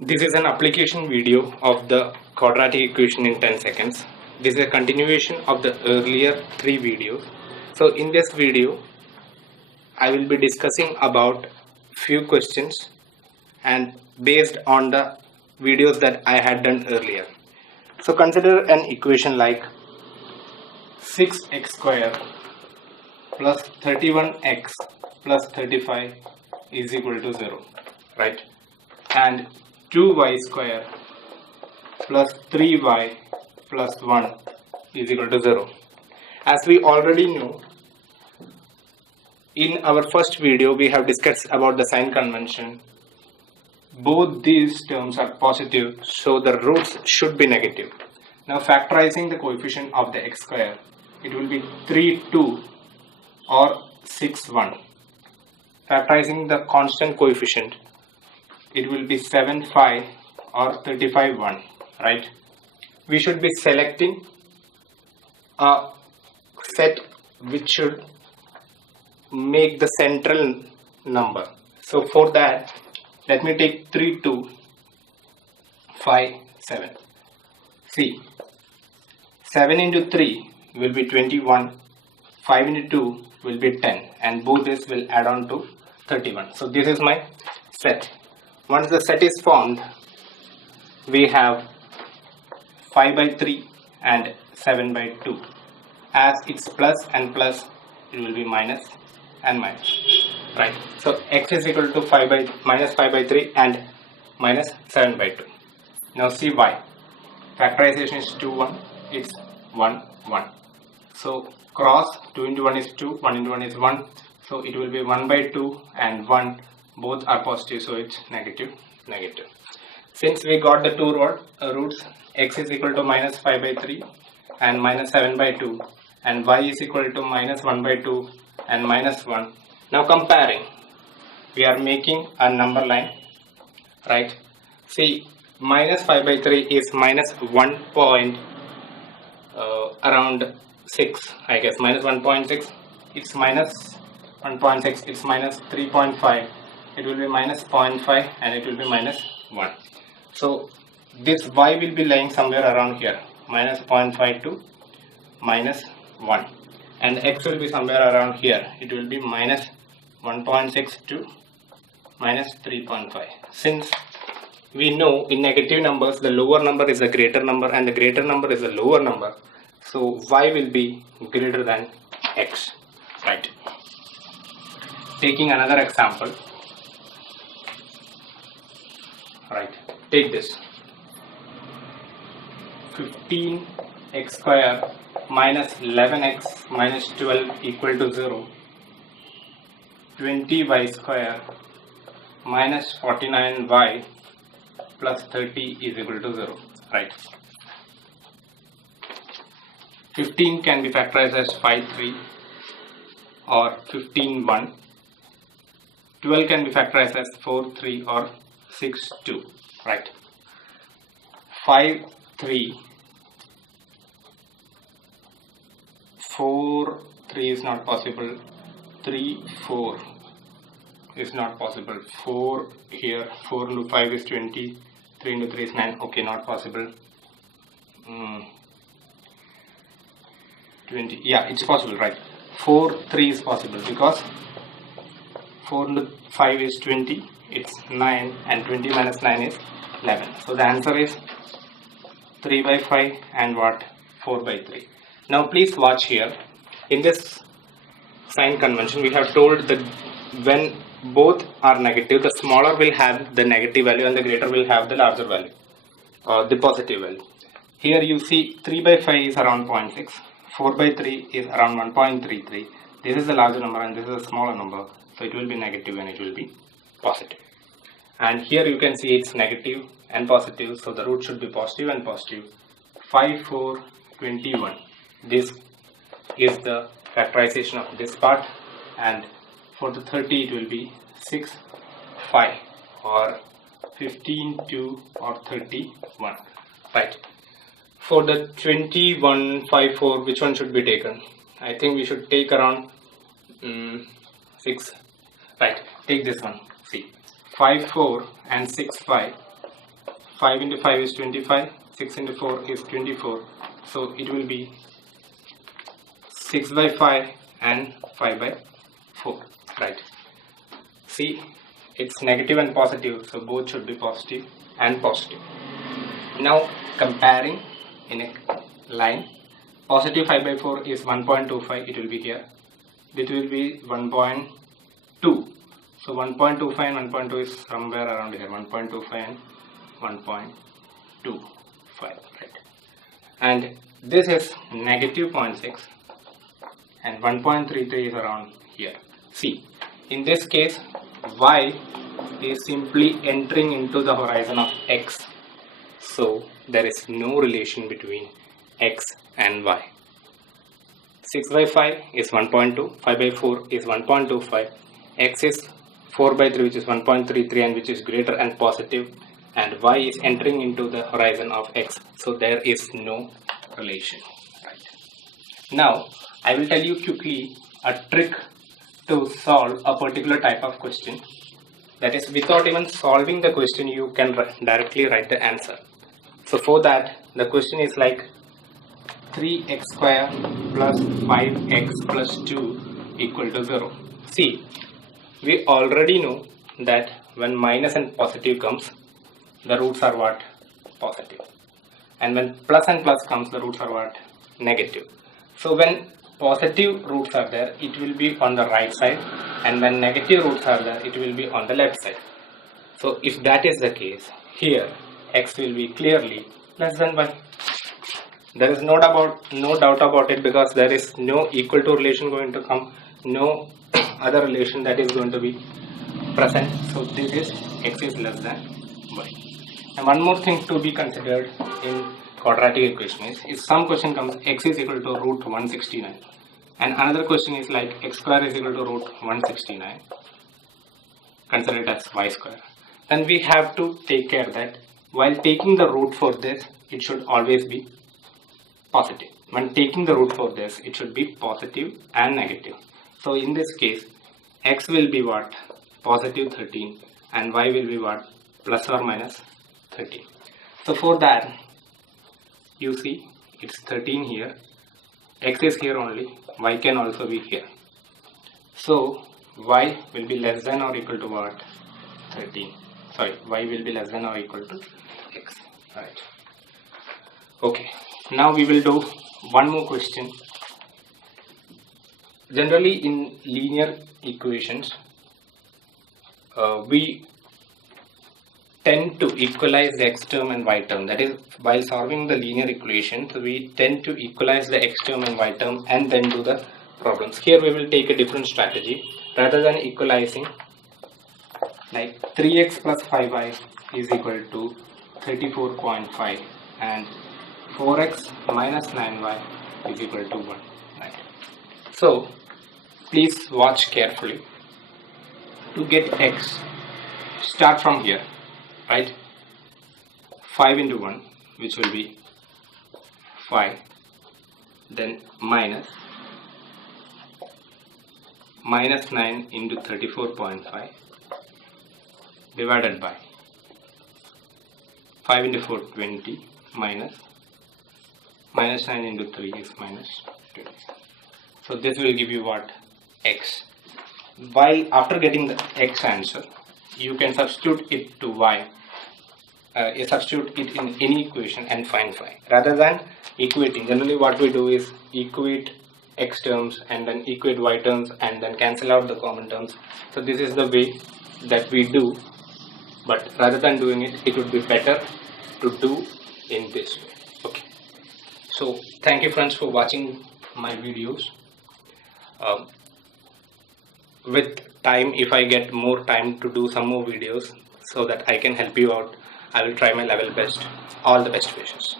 This is an application video of the quadratic equation in 10 seconds. This is a continuation of the earlier 3 videos. So in this video, I will be discussing about few questions and based on the videos that I had done earlier. So consider an equation like 6x square plus 31x plus 35 is equal to 0, right? And 2y square plus 3y plus 1 is equal to 0. As we already know, in our first video we have discussed about the sign convention. Both these terms are positive, so the roots should be negative. Now factorizing the coefficient of the x square, it will be 3 2 or 6 1. Factorizing the constant coefficient, it will be 7 5 or 35 1, right? We should be selecting a set which should make the central number. So for that, let me take 3 2 5 7. See, 7 into 3 will be 21, 5 into 2 will be 10, and both this will add on to 31. So this is my set. Once the set is formed, we have 5 by 3 and 7 by 2. As it's plus and plus, it will be minus and minus, right? So x is equal to minus 5 by 3 and minus 7 by 2. Now see y. Factorization is 2 1, it's 1 1. So cross 2 into 1 is 2, 1 into 1 is 1. So it will be 1 by 2 and 1, both are positive, so it's negative negative. Since we got the two roots, x is equal to minus 5 by 3 and minus 7 by 2, and y is equal to minus 1 by 2 and minus 1. Now comparing, we are making a number line, right? See, minus 5 by 3 is minus 1 point around 6, I guess, minus 1.6. It's minus 1.6, it's minus 3.5, it will be minus 0.5, and it will be minus 1. So this y will be lying somewhere around here, minus 0.5 to minus 1, and x will be somewhere around here, it will be minus 1.6 to minus 3.5. Since we know in negative numbers the lower number is the greater number and the greater number is the lower number, so y will be greater than x, right? Taking another example, right? Take this 15x square minus 11x minus 12 equal to 0, 20y square minus 49y plus 30 is equal to 0, right? 15 can be factorized as 5 3 or 15 1. 12 can be factorized as 4 3 or 6 2, right? 5 3, 4 3 is not possible, 3 4 is not possible, 4 here, 4 into 5 is 20, 3 into 3 is 9, okay, not possible. 20, yeah, it's possible, right? 4 3 is possible because 4 into 5 is 20, it's 9, and 20 minus 9 is 11. So the answer is 3 by 5 and what? 4 by 3. Now please watch here. In this sign convention, we have told that when both are negative, the smaller will have the negative value and the greater will have the larger value, or the positive value. Here you see 3 by 5 is around 0.6, 4 by 3 is around 1.33. This is the larger number and this is a smaller number, so it will be negative and it will be positive. And here you can see it's negative and positive, so the root should be positive and positive. 5 4 21. This is the factorization of this part, and for the 30 it will be 6 5 or 15 2 or 31, right? For the 21 5 4, which one should be taken? I think we should take around 6, right? Take this one. See, 5 4 and 6 5, 5 into 5 is 25, 6 into 4 is 24, so it will be 6 by 5 and 5 by 4, right? See, it's negative and positive, so both should be positive and positive. Now comparing in a line, positive 5 by 4 is 1.25, it will be here. It will be 1.2. So 1.25 and 1.2 is somewhere around here, 1.25 and 1.25, right? And this is negative 0.6 and 1.33 is around here. See, in this case, y is simply entering into the horizon of x. So there is no relation between x and y. 6 by 5 is 1.2, 5 by 4 is 1.25, x is 4 by 3 which is 1.33 and which is greater and positive, and y is entering into the horizon of x, so there is no relation, right? Now I will tell you quickly a trick to solve a particular type of question, that is without even solving the question you can directly write the answer. So for that, the question is like 3x square plus 5x plus 2 equal to 0. See, we already know that when minus and positive comes, the roots are what? Positive. And when plus and plus comes, the roots are what? Negative. So when positive roots are there, it will be on the right side, and when negative roots are there, it will be on the left side. So if that is the case, here x will be clearly less than y. There is no doubt about it, because there is no equal to relation going to come, no other relation that is going to be present. So this is x is less than y. And one more thing to be considered in quadratic equation is, if some question comes x is equal to root 169 and another question is like x square is equal to root 169, consider it as y square, then we have to take care that while taking the root for this, it should always be positive. When taking the root for this, it should be positive and negative. So in this case, x will be what? Positive 13 and y will be what? Plus or minus 13. So for that, you see it's 13 here, x is here only, y can also be here. So y will be less than or equal to what? 13. Sorry, y will be less than or equal to x, right? Okay, now we will do one more question. Generally in linear equations, we tend to equalize the x term and y term. That is, while solving the linear equation, so we tend to equalize the x term and y term and then do the problems. Here we will take a different strategy. Rather than equalizing, like 3x plus 5y is equal to 34.5 and 4x minus 9y is equal to 1, right? So please watch carefully. To get x, start from here, right? 5 into 1, which will be 5, then minus 9 into 34.5 divided by 5 into 4, 20, minus 9 into 3 is minus 20. So this will give you what? X. While after getting the x answer, you can substitute it to y. Substitute it in any equation and find y. Rather than equating, generally what we do is equate x terms and then equate y terms and then cancel out the common terms. So this is the way that we do, but rather than doing it, it would be better to do in this way. Okay. So thank you friends for watching my videos. With time, if I get more time to do some more videos so that I can help you out, I will try my level best. All the best wishes.